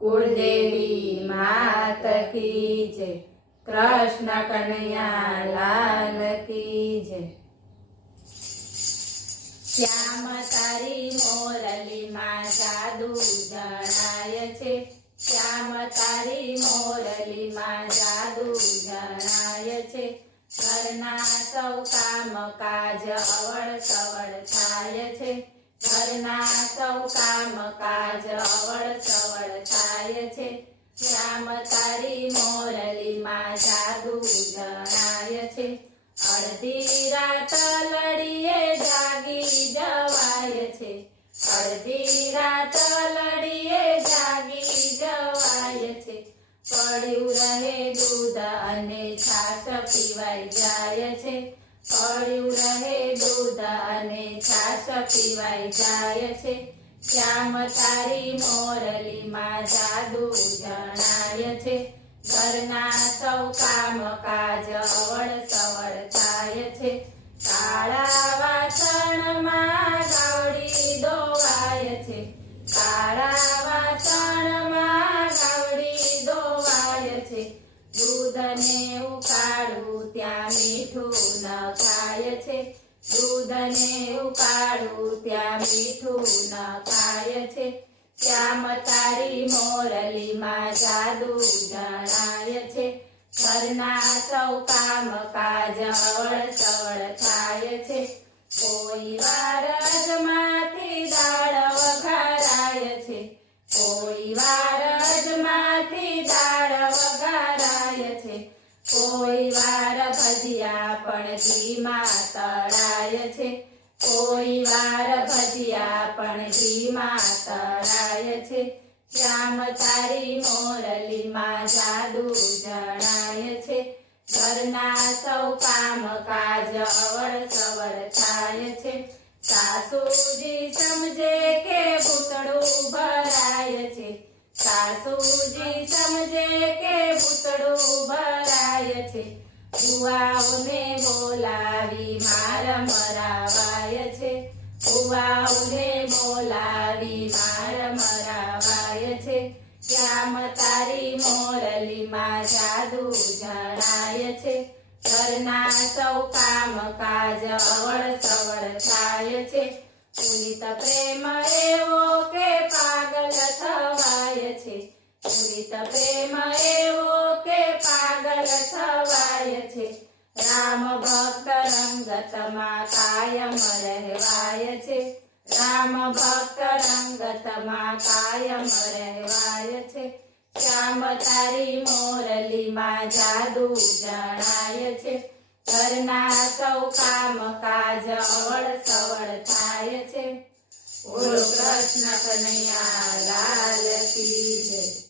कुलदेवी मात की जय। कृष्ण कन्हैया लाल की जय। श्याम तारी मोरली मां जादू जणाय छे। श्याम तारी मोरली मां जादू जणाय छे। घरना सौ काम काज अवळ सवळ थाय छे। घरना सौ काम काज अवळ सवळ थाय छे। श्याम तारी मोरली मां जादू जणाय छे। અડધી રાત લડીએ જાગી જવાય છે। અડધી રાત લડીએ જાગી જવાય છે। પડ્યું રહે દૂધ અને છાશ પીવાઈ જાય છે। પડ્યું રહે દૂધ અને છાશ પીવાઈ જાય છે। શ્યામ તારી મોરલી માં જાદુ જણાય છે। ઘરના સૌ કામ કાજ અવળ સવળ થાય છે। કાળા વાસણમાં ગાવડી દોવાય છે। કાળા વાસણમાં ગાવડી દોવાય છે। દૂધને ઉકાળું ત્યાં મીઠું નખાય છે। દૂધને ઉકાળું ત્યાં મીઠું નખાય છે। શ્યામ તારી મોરલી માં જાદુ જણાય છે। ઘરના સૌ કામ કાજ અવળ સવળ થાય છે। કોઈ વાર અજમાથી દાળ વઘારાય છે। કોઈ વાર અજમાથી દાળ વઘારાય છે। કોઈ વાર ભજીયા પણ ઘીમાં તળાય છે। કોઈ વાર ભજીયા પણ ઘીમાં તળાય છે। શ્યામ તારી મોરલી માં જાદુ જણાય છે। ઘરના સૌ કામ કાજ અવળ સવળ થાય છે। સાસુજી સમજે કે ભૂતળું ભરાય છે। સાસુજી સમજે કે ભૂતળું ભરાય છે। ભુવાઓને બોલાવી માર મરાવાય છે। ભુવાઓને બોલાવી માર મરાવાય છે। શ્યામ તારી મોરલી માં જાદુ જણાય છે। ઘરના સૌ કામ કાજ અવળ સવળ થાય છે। પુનિત પ્રેમ એવો કે પાગલ થવાય છે। પુનિત પ્રેમ એવો કે પાગલ થવાય છે। રામ ભક્ત રંગતમાં કાયમ રહેવાય છે। રામ ભક્ત રંગતમાં કાયમ રહેવાય છે। શ્યામ તારી મોરલી માં જાદુ જણાય છે। ઘરના સૌ કામ કાજ અવળ સવળ થાય છે। બોલો કૃષ્ણ કનૈયા લાલ કી જય।